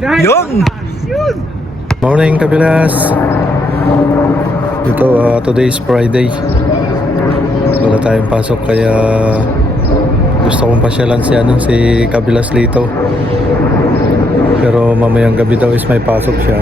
Yun! Morning, Kabilas. Ito, today is Friday. Wala tayong pasok kaya gusto kong pasyalan si Kabilas Lito. Pero mamayang gabi daw is may pasok siya.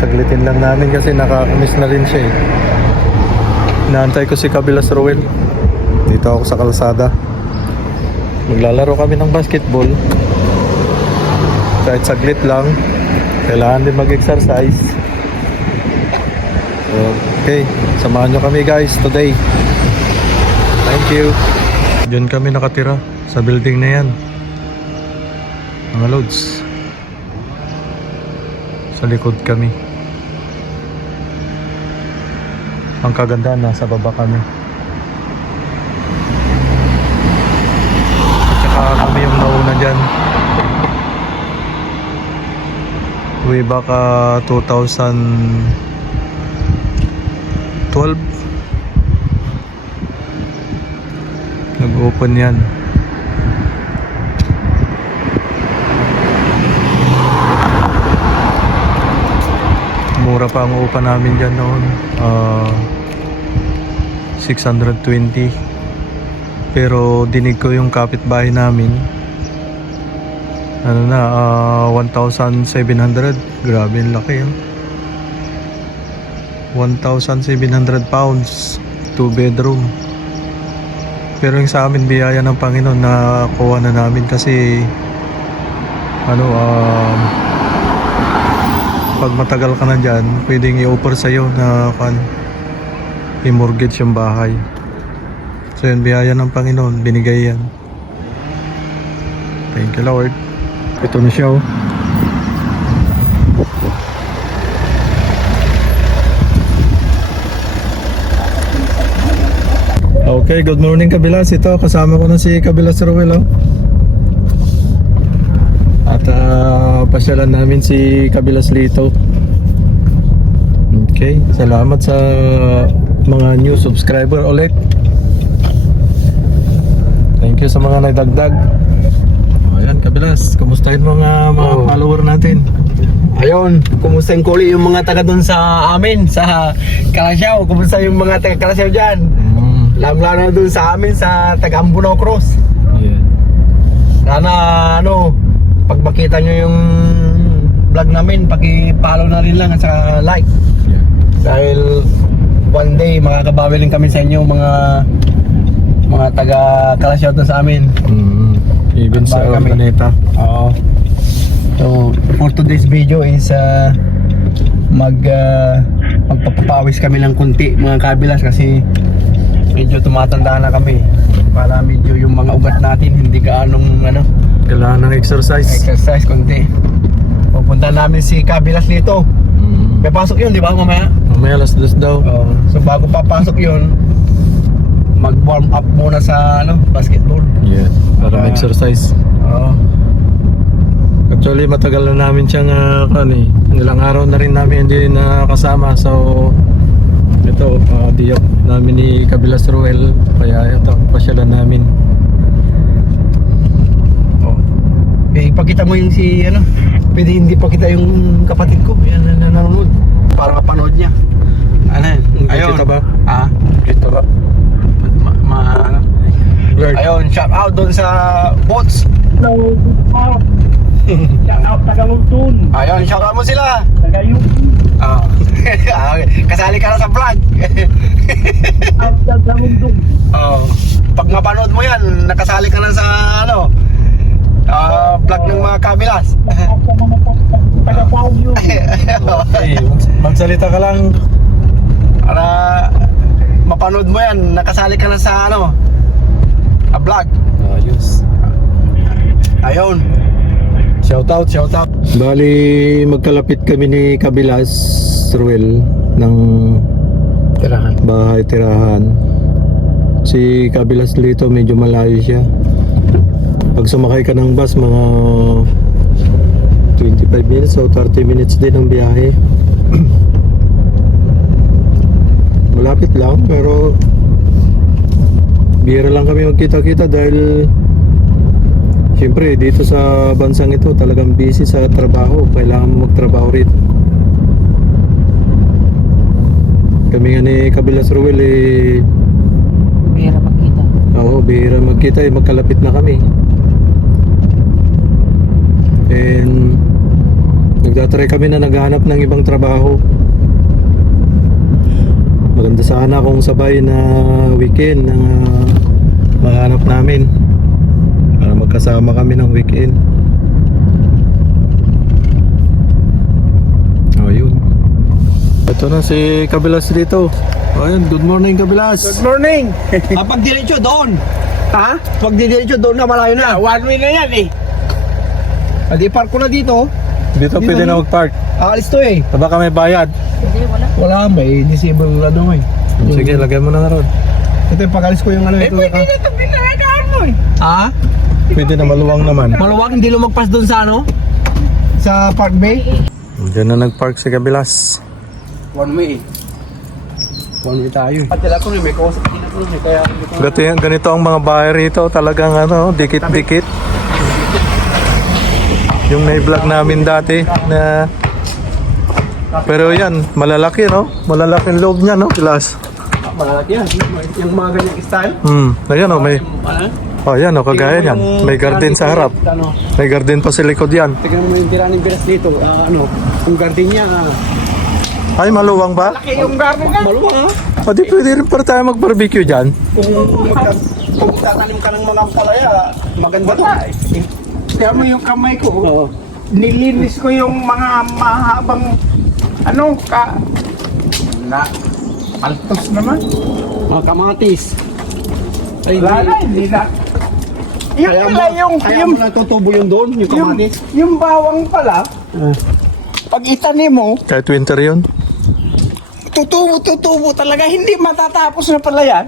Saglitin lang namin kasi nakakamiss na rin siya eh. Inaantay ko si Kabilas Ruel. Dito ako sa kalsada. Maglalaro kami ng basketball. Kahit saglit lang. Kailangan din mag-exercise. Okay, samahan nyo kami guys today. Thank you. Diyan kami nakatira sa building na yan, mga loads. Sa likod kami. Ang kagandahan, nasa baba kami. At saka kami yung nauna dyan. Way back 2012 nag-open yan. Mura pa ang upa namin dyan noon, 620. Pero dinig ko yung kapitbahay namin, ano na, 1,700. Grabe yung laki yun. 1,700 pounds, 2 bedroom. Pero yung sa amin, biyaya ng Panginoon na kuha na namin kasi pag matagal ka na dyan, pwedeng i-offer sa'yo na i-mortgage yung bahay. So yun, biyaya ng Panginoon, binigay yan. Thank you Lord. Ito na siya oh. Okay, good morning Kabilas. Ito, kasama ko na si Kabilas Ruel oh. At pasyalan namin si Kabilas Lito. Okay, salamat sa mga new subscriber ulit. Thank you sa mga naidagdag. Ayan Kabilas, kumustahin mga follower natin? Ayun, kumusta yung kuli yung mga taga doon sa amin, sa Kalasyaw? Kumusta yung mga taga Kalasyaw dyan? Lalo na doon sa amin, sa taga Ambunao Cross. Yeah. Sana pag makita nyo yung vlog namin, paki-follow na rin lang at saka like. Yeah. Dahil one day makakabawi rin kami sa inyo mga taga Kalasyaw doon sa amin. Even sa Urbaneta. Oo. So for today's video is magpapawis kami ng kunti mga Kabilas kasi medyo tumatanda na kami. Para medyo yung mga ugat natin hindi gaanong Kailangan ng exercise. exercise kunti. Pupunta namin si Kabilas Lito. May pasok yun, di ba mamaya? Mamaya alas 2 daw. So bago papasok yun, mag-warm up muna sa basketball. Yeah, para mag-exercise. Oo. Actually, matagal na namin siyang ilang araw na rin namin hindi nakasama. So, ito, diyak namin ni Kabilas Ruel. Kaya ito, pasyalan namin. Ipakita mo yung pwede hindi pakita yung kapatid ko. Yan na nanonood. Para kapanood niya. Ayun. Kita ba? Kita ba? Ayun, shout out doon sa bots. Hello, shout out Tagalugtun. Ayun, shout out mo sila. Tagayuki. Kasali ka na sa vlog. Out Tagalugtun. Pag mapanood mo yan, nakasali ka na sa vlog ng mga Kabilas. Taga-Baguio. Okay, magsalita ka lang. Para mapanood mo yan, nakasali ka na sa vlog. Ayos. Ayun. Shout out. Bali, magkalapit kami ni Kabilas Ruel ng bahay tirahan. Si Kabilas Lito medyo malayo siya. Pag sumakay ka ng bus, mga 25 minutes o 30 minutes din ang biyahe. Malapit lang, pero bihira lang kami magkita-kita dahil Siyempre, dito sa bansang ito, talagang busy sa trabaho. Kailangan mo magtrabaho rito. Kami nga ni Kabilas Ruel Bihira magkita. Oo, bihira magkita magkalapit na kami. And nagtatry kami na naghahanap ng ibang trabaho. Maganda sana kung sabay na weekend na mahanap namin para magkasama kami ng weekend. Oh, yun. Ito na si Kabilas dito. Ayun, good morning Kabilas. Good morning! Pag diretso doon. Ha? Pag diretso doon na malayo na. One way na yan eh. Adi park ko na dito. Dito pwede na mag-park. Aalis to eh. Baka may bayad. Hindi, wala. Wala, may disable ano eh. Sige, lagay mo na nga ron. Ito yung pag-alis ko yung ano ito. Pwede na ito pinaragaan mo eh. Ha? Pwede na, maluwang naman. Maluwag, hindi lumagpas doon sa ano? Sa Park Bay? Diyan na nag-park si Kabilas. One way. One way tayo. Patila ko rin, may kausap din ako rin. Kaya Ganito ang mga bahay rito, talagang ano, dikit-dikit. Yung na-vlog namin dati na... Pero yan, malalaki no? Malalaking loob niya no, Kilas? malalaki yan. Yung mga ganyang style. Ayan oh, may... Ano? Oh, yan oh, kagaya yan. May garden sa harap. Ano? May garden pa sa likod yan. Tignan mo yung tira ng bilas dito. Ano? Yung garden niya. Ay, maluwang ba? Laki yung garden niya. Maluwang ha? O di pwede rin para tayo mag-barbecue dyan. Kung tatanim ka ng mga palaya, maganda to. Kaya mo yung kamay ko, Oo. nilinis ko yung mga mahabang na paltos naman. Mga kamatis. Ay, Wala na, hindi na. Yung pala Kaya mo natutubo yun doon, yung kamatis. yung bawang pala, pag itanim mo, Kahit winter yun. tutubo talaga, hindi matatapos na pala yan.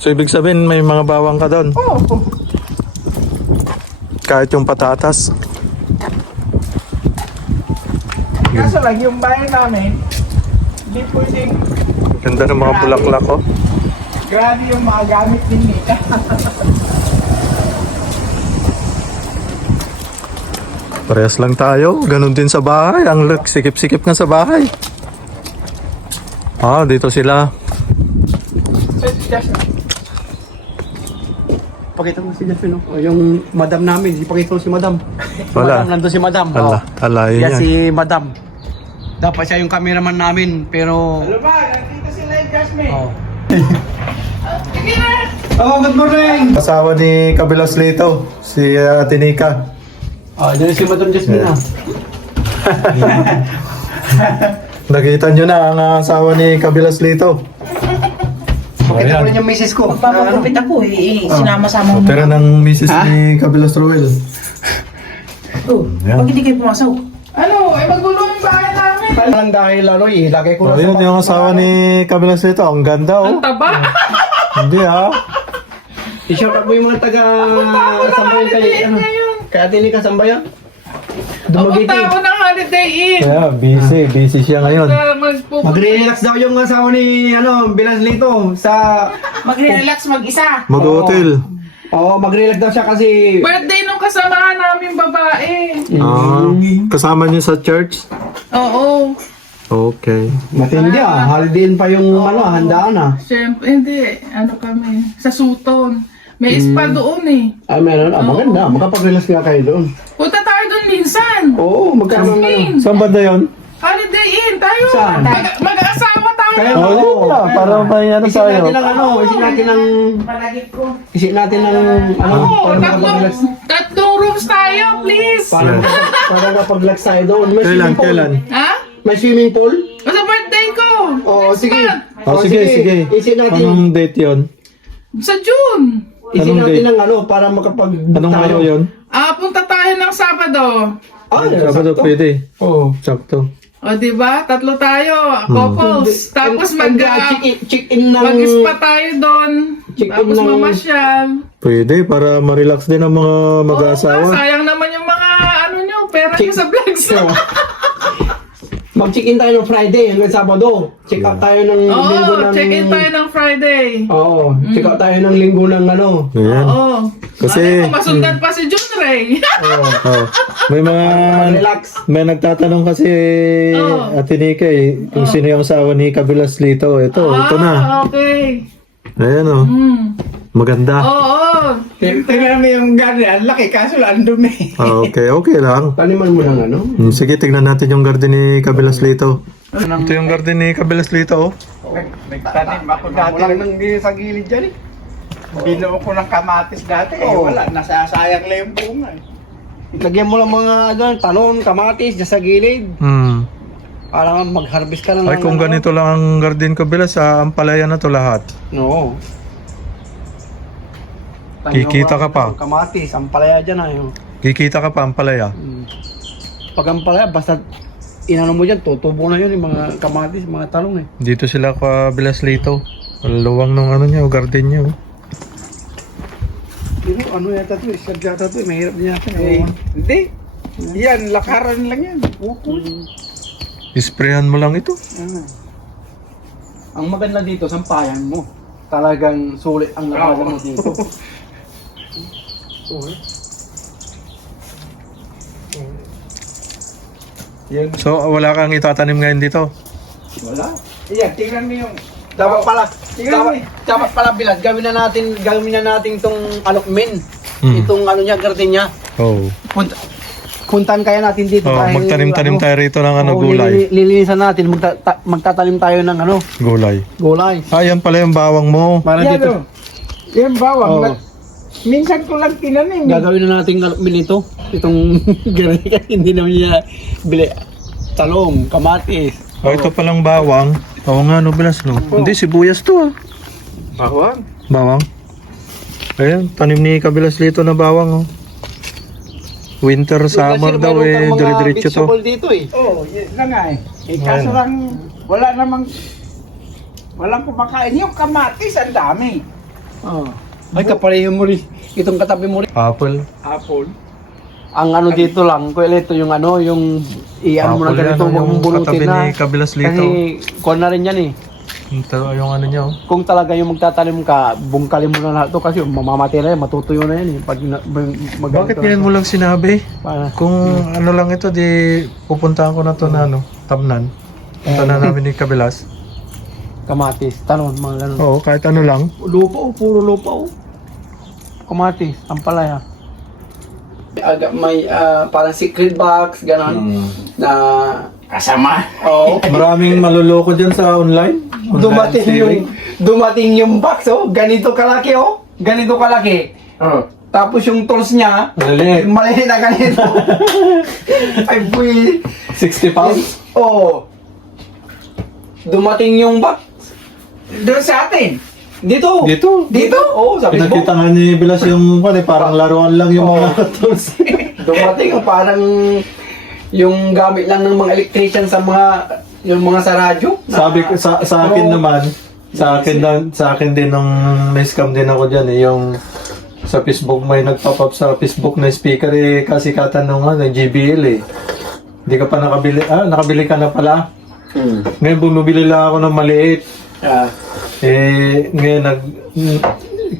So, ibig sabihin may mga bawang ka doon. Oo. Kahit yung patatas. Kaso lang, yung bahay namin, hindi pwedeng, Ganda ng mga bulaklak oh. grabe yung mga gamit din nila. Parehas lang tayo. Ganon din sa bahay. Ang sikip-sikip nga sa bahay. Ah, dito sila. Pakita mo si Jasmine. Yung madam namin, ipakita mo si madam. Si Wala. madam, nandun si madam. Ala, yun Yan yan. si madam. Dapat siya yung cameraman namin, pero... Ano ba, nandito sila yung Jasmine. Oh. Oh, good morning! Asawa ni Kabilas Lito, si Ate Nika. Dyan si madam Jasmine ah. Nakita nyo na ang asawa ni Kabilas Lito. Pakita ko rin yung misis ko. Magpapagupit ako sinama-sama mo. Pera ng misis ni Kabilas Roel. Oh, Yan. pag hindi kayo pumasok. Ano, magulo yung bahay namin. Lang dahil ano lagay ko Oh, na yun yung asawa ni Kabilas Lito. Ang ganda oh. Taba. Hindi ah. I-shout out mo yung mga taga-sambayan kay ano. Kay Ate Nika Sambayan. Dumagiti. Pupunta ako ng Holiday Inn. Kaya busy siya ngayon. Magre-relax daw yung asawa ni Bilas Lito sa... Magre-relax mag-isa. Mag-hotel. Oo, magre-relax daw siya kasi... Birthday nung kasamahan namin babae. Ah, kasama niyo sa church? Oo. Okay. Matindi holiday pa yung handaan ah. Siyempre, hindi. Ano kami, sa Suton. May spa doon eh. Meron. Maganda. Makapag-relax nga kayo doon. Punta tayo doon minsan. Oo, magkano Jasmine. Saan banda yun? Holiday Inn. Tayo. Saan? Mag-aasawa tayo. Kaya Oh, yun na. Para may ano Isip tayo. natin ng Palagit ko. Isip natin ng Oo, para makapag-relax. tatlong rooms tayo, please. Para makapag-relax tayo doon. May swimming pool. Ha? May swimming pool? O sa birthday ko. Oo, Next sige. month. Oh, sige. Isip natin. Anong date yun? Sa June. Isip anong natin date? ng para makapag Anong araw yun? Punta tayo ng Sabado. Sabado pwede. Oo. Sakto. O, diba? Tatlo tayo. Couples. Tapos check-in ng... mag-spa tayo doon. Check-in Tapos ng- mamasyal. Pwede para ma-relax din ang mga mag-aasawa. Oo nga, sayang naman yung mga ano nyo, pera nyo sa vlogs. Mag-check-in tayo ng Friday hanggang Sabado. Check out tayo ng linggo Oo, ng... check-in tayo ng Friday. Oo, check out tayo ng linggo ng ano. Ayan. Oo. Kasi- Ano kung masundan pa si John Ray? Oh. May mga... Relax. May nagtatanong kasi Oh. Ate Nika kung sino yung asawa ni Kabilas Lito. Ito na. Okay. Ayan o. Maganda. Oo. Tingnan mo yung garden, ang laki, kaso lang dumi. Okay lang. Taniman mo ng ano. Sige, tignan natin yung garden ni Kabilas Lito. Ito yung garden ni Kabilas Lito, oh. Nagtanim ako dati. Walang nang di sa gilid dyan eh. Binuo ko ng kamatis dati eh. Wala, nasasayang lang yung bunga eh. Lagyan mo lang mga talon, kamatis, dyan sa gilid. Para mag-harvest ka lang. Ay, kung ganito lang ang garden Kabilas, sa Ampalaya na to lahat. No. Kikita ka pa. Kamatis, ang palaya dyan ay. Kikita ka pa Ampalaya. Pag ang palaya, basta inano mo dyan, tutubo na yun yung mga kamatis, mga talong eh. Dito sila Kabilas Lito. Luwang ng ano niya, garden niya, oh. Ano yata to, isag yata to, mahirap din yata. Eh, hindi. Yan, lakaran lang yan. Isprayan mo lang ito. Ang maganda dito, sampayan mo. Talagang sulit ang lakaran mo dito. So, wala kang itatanim ngayon dito? Wala. Yan, tingnan mo yung... Dapat pala, Tingnan mo eh. dapat pala Bilad, gawin na natin itong alokmin. Hmm. Itong ano niya, garden niya. Oo. Puntahan kaya natin dito. Oh, dahil, magtanim-tanim tayo rito ng ano, oo, gulay. Lilinisan natin, magtatanim tayo ng ano, Gulay. gulay. Ah, yan pala yung bawang mo. Para Yan dito, o. Yan bawang. Oo. Minsan ko lang tinanim. gagawin na natin alokmin ito. Itong garden kasi hindi naman niya bili. Talong, kamatis. Oh, ito palang bawang. Oo nga, no, Bilas, no? Hindi, sibuyas to, ah. Bawang? Bawang. Ayan, tanim ni Kabilas Lito na bawang, oh. Winter, summer daw, eh, dire-diretso to. dito eh. Oo, yun na nga eh. Eh, kaso Ayan. lang, wala namang... Walang kumakain. Yung kamatis, ang dami. Oh. Ay, kapareho mo rin. Itong katabi mo rin. Apple. Apple. Ang ano dito lang, kuya ito yung ano, yung i-ano mo na Apple yan, ganito, oh, huwag mong yung bunutin katabi na. ni Kabilas Lito. Kasi, kuha na rin yan eh. Ito, yung ano niya, oh. Kung talaga yung magtatanim ka, bungkalin mo na lahat to kasi mamamatay na yan, matutuyo na yan eh. Pag Bakit ngayon mo lang sinabi? Para, Kung ano lang ito, di pupuntahan ko na to na ano, Tamnan. Punta na namin ni Kabilas. kamatis, talon, mga ganun. Oo, kahit ano lang. Lupa oh, puro lupa oh. Kamatis, ampalaya. May parang secret box, gano'n, na Kasama. oh, Maraming maluloko dyan sa online. dumating yung box oh, ganito kalaki oh, ganito kalaki. Oh. Tapos yung tools niya, Maliliit. maliit na ganito. Ay, buwi. 60 pounds? Oh. Dumating yung box. Doon sa atin. Dito. Dito. Dito? Oo, sa Facebook. Pinakita nga ni Bilas yung parang laruan lang yung mga tools. Dumating yung parang yung gamit lang ng mga electrician sa mga yung mga sa radyo. Sabi ko sa akin Oo. naman, sa akin din nung may scam din ako diyan yung sa Facebook may nagpop up sa Facebook na speaker kasikatan nung JBL eh. Hindi ka pa nakabili. Nakabili ka na pala. Ngayon bumibili lang ako ng maliit. Ngayon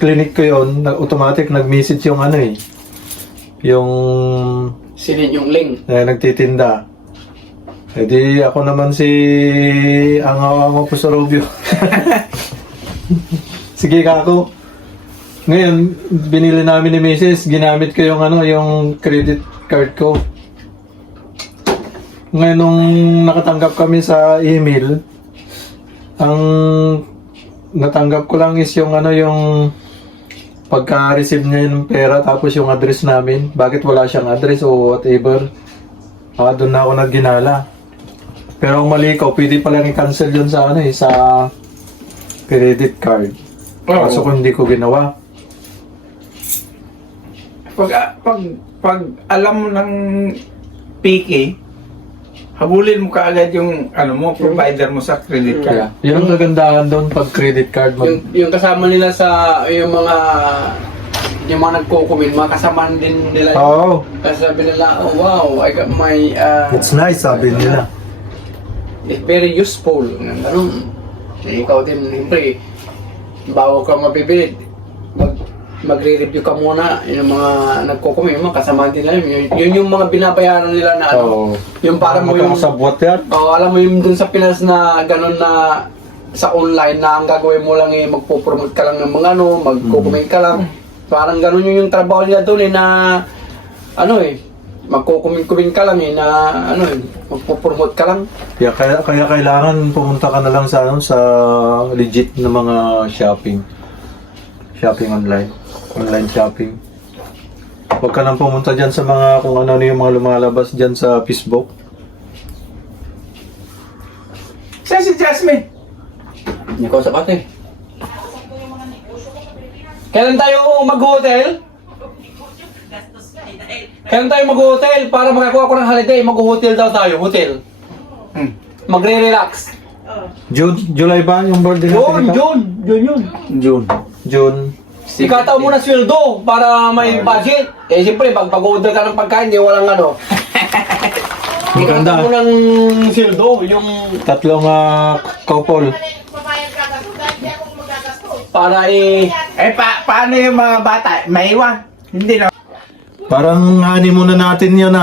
clinic ko yon, automatic nag-message yung yung Sinend yung link. nagtitinda. Di ako naman si Angaw po sa Rubio. Sige kako. Ngayon, binili namin ni Mrs. Ginamit ko yung yung credit card ko. Ngayon, nung nakatanggap kami sa email, ang natanggap ko lang is yung yung pagka-receive niya ng pera tapos yung address namin. Bakit wala siyang address o whatever. Doon na ako nagginala. Pero ang mali ko, pwede pala i-cancel yun sa sa credit card. Kaso kung hindi ko ginawa. Pag alam mo ng PK, habulin mo kaagad yung provider mo sa credit card. Yun ang kagandahan doon pag credit card mo. Yung kasama nila sa yung mga nagko-comment, mga kasama din nila. Oo. Kasi sabi nila, oh wow, I got my It's nice, sabi nila. is very useful. Ganun. Ikaw din, siyempre, bago ka mabibili, magre-review ka muna yung mga nagkukumin, yung mga kasama din nila. Yun yung mga binabayaran nila na ano. Yung para mo yung... Magkakasabwat yan. alam mo yung dun sa Pinas na gano'n na sa online na ang gagawin mo lang magpo-promote ka lang ng mga ano, magkukumin ka lang. Parang gano'n yung trabaho nila doon na magkukumin ka lang na magpo-promote ka lang. Kaya kailangan pumunta ka na lang sa sa legit na mga shopping online shopping. Huwag ka lang pumunta dyan sa mga kung ano yung mga lumalabas dyan sa Facebook. Saan si Jasmine? Hindi ko sa pati. Kailan tayo mag-hotel? Kailan tayo mag-hotel? Para makakuha ko ng holiday, mag-hotel daw tayo, hotel. Magre-relax. July ba yung birthday natin? June. June. Ikataw mo na sweldo para may budget. Siyempre, pag pag-order ka ng pagkain, di walang ano. Ikataw mo ng sweldo, yung Tatlong couple. para Paano yung mga bata? Maiwan? Hindi na. Parang honeymoon na natin yun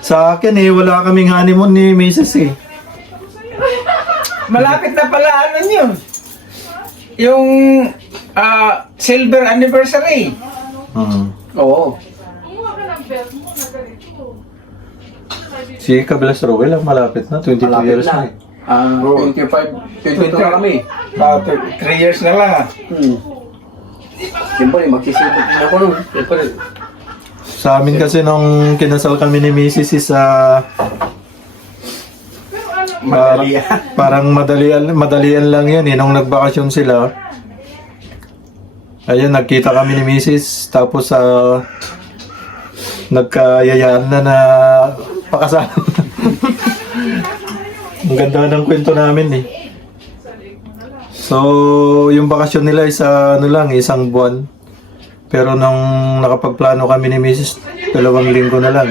Sa akin wala kaming honeymoon ni Mrs. Malapit na pala ano yun. Yung silver anniversary. Oo. Si Kabilas Rowell ang malapit na, 22 years na 22 na kami. 3 years na lang Siyempre, magsisipot din ako nun. Siyempre. Sa amin kasi nung kinasal kami ni Mrs. is parang madalian lang yan nung nagbakasyon sila. Ayun, nagkita kami ni Mrs. Tapos nagkayayaan na pakasal. Ang ganda ng kwento namin So, yung bakasyon nila is isang buwan. Pero nung nakapagplano kami ni Mrs. 2 linggo na lang.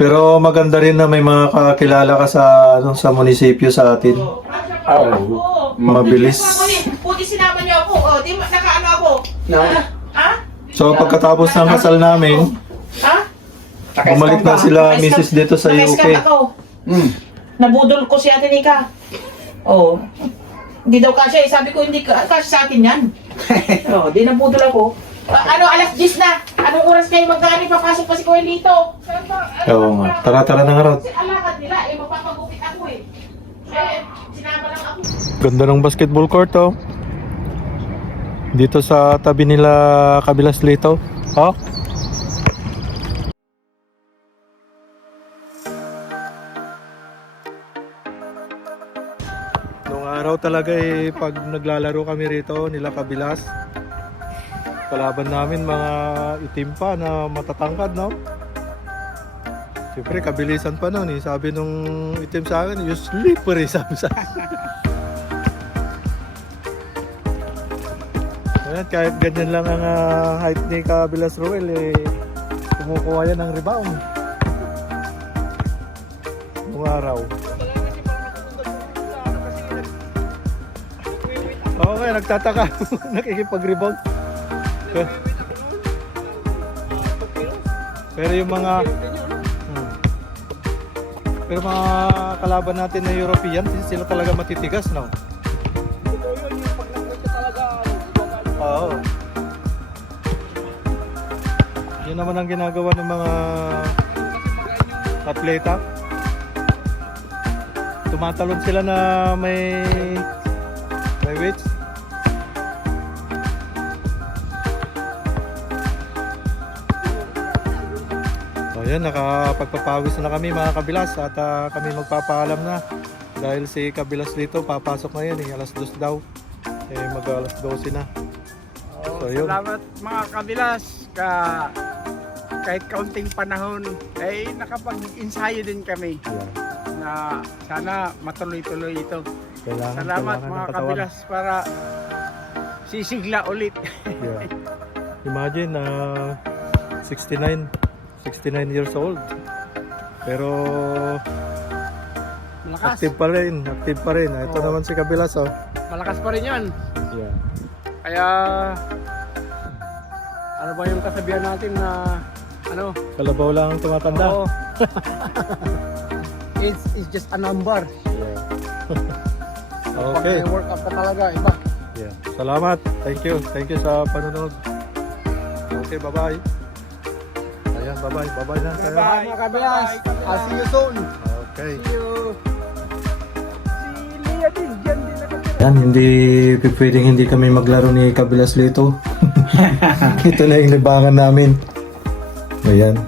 Pero maganda rin na may mga kakilala ka sa munisipyo sa atin. Mabilis. Puti sinama niyo ako. Di nakaano ako. Ha? So, pagkatapos ng kasal namin, bumalik na sila Mrs. dito sa UK. Naka-scam ako. Nabudol ko si Ate Nika. Oo. Hindi daw kasya. Sabi ko, hindi kasya sa atin yan. Di nabudol ako. Alas 10 na. Anong oras kayo magkani? Papasok pa si Kuya Lito. Oo nga. Tara na nga, Rod. Alakad nila. Magpapagupit ako sinama lang ako. Ganda ng basketball court, Dito sa tabi nila Kabilas Lito. Noong araw talaga pag naglalaro kami rito nila Kabilas, kalaban namin mga itim pa na matatangkad, Siyempre, kabilisan pa nun Sabi nung itim sa akin, you slippery, sabi sa akin. Ayan, kahit ganyan lang ang height ni Kabilas Rowell, kumukuha yan ng rebound. Noong araw. Okay, nagtataka. Nakikipag-rebound. Pero yung mga kalaban natin na European, sila talaga matitigas, Oo. Yun naman ang ginagawa ng mga atleta. Tumatalon sila na may weights. Ayan, nakapagpapawis na kami mga Kabilas at kami magpapaalam na dahil si Kabilas dito papasok ngayon alas 2 daw mag alas 12 na. So, yun. Salamat mga Kabilas kahit kaunting panahon ay nakapag-ensayo din kami na sana matuloy-tuloy ito. Salamat mga Kabilas para sisigla ulit. Imagine 69 years old pero Malakas. Active pa rin. Active pa rin. Ito Oo. naman si Kabilas, oh. Malakas pa rin yan. Yeah. Kaya, ano ba yung kasabihan natin na, ano? Kalabaw lang ang tumatanda. Oo. It's just a number. Yeah. Pag Okay. may work up ka talaga, iba. Yeah. Salamat. Thank you. Thank you sa panonood. Okay, bye-bye. Ayan, bye-bye. Bye-bye na. tayo. Bye mga kabilas. I'll see you soon. Okay. See you. Si Lia din, dyan din nakatira. Yan, hindi pwedeng hindi kami maglaro ni Kabilas Lito. Ito na yung libangan namin. Ayan.